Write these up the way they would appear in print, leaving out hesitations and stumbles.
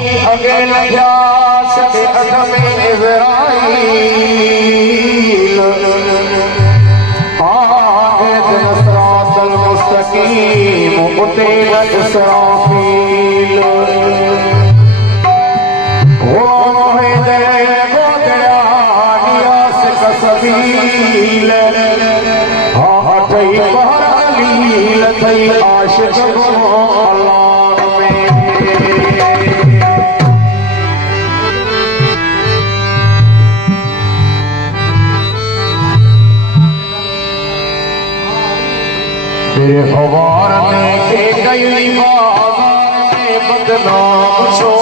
अगल जा सके अदम इज़राइल आहिद सिरातल मुस्तकीम उतेल इसराफील वो मोहिदे को गया नियास का सबील हटई बहर अलील थई आशिक अल्लाह में तेरे हवार में के गई बाजार में बदनाम छो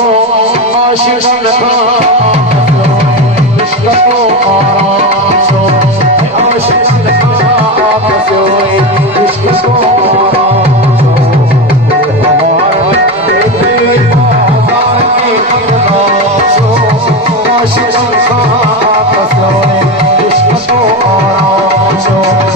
आशिकन का इश्क को आराम छो आशिकन का आपस होए इश्क को आराम छो तेरे हवार में के गई बाजार में बदनाम छो आशिकन का आपस होए इश्क को आराम छो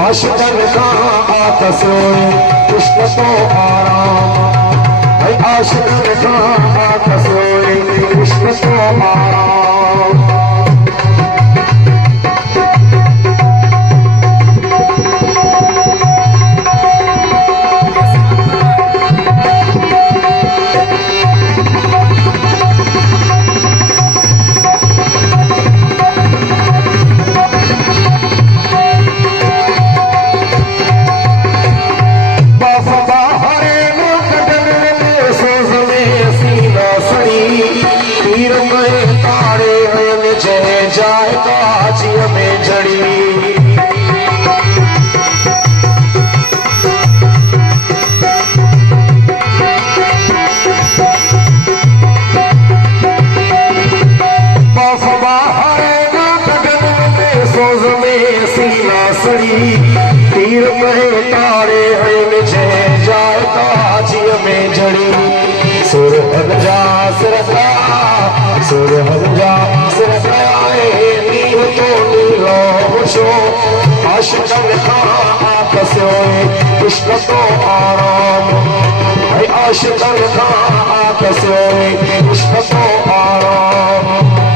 आशिकन का आशिकन का आपस होए इश्क तो आराम है आशिकन का आपस होए इश्क तो आराम तीर में तारे हैं जाए ताजिय में जड़ी सुर हंजा सिरका सुर हंजा सिरका नील तो नीलो होशो आशिकन का आपस होए इश्क तो आराम है आशिकन का आपस होए इश्क तो आराम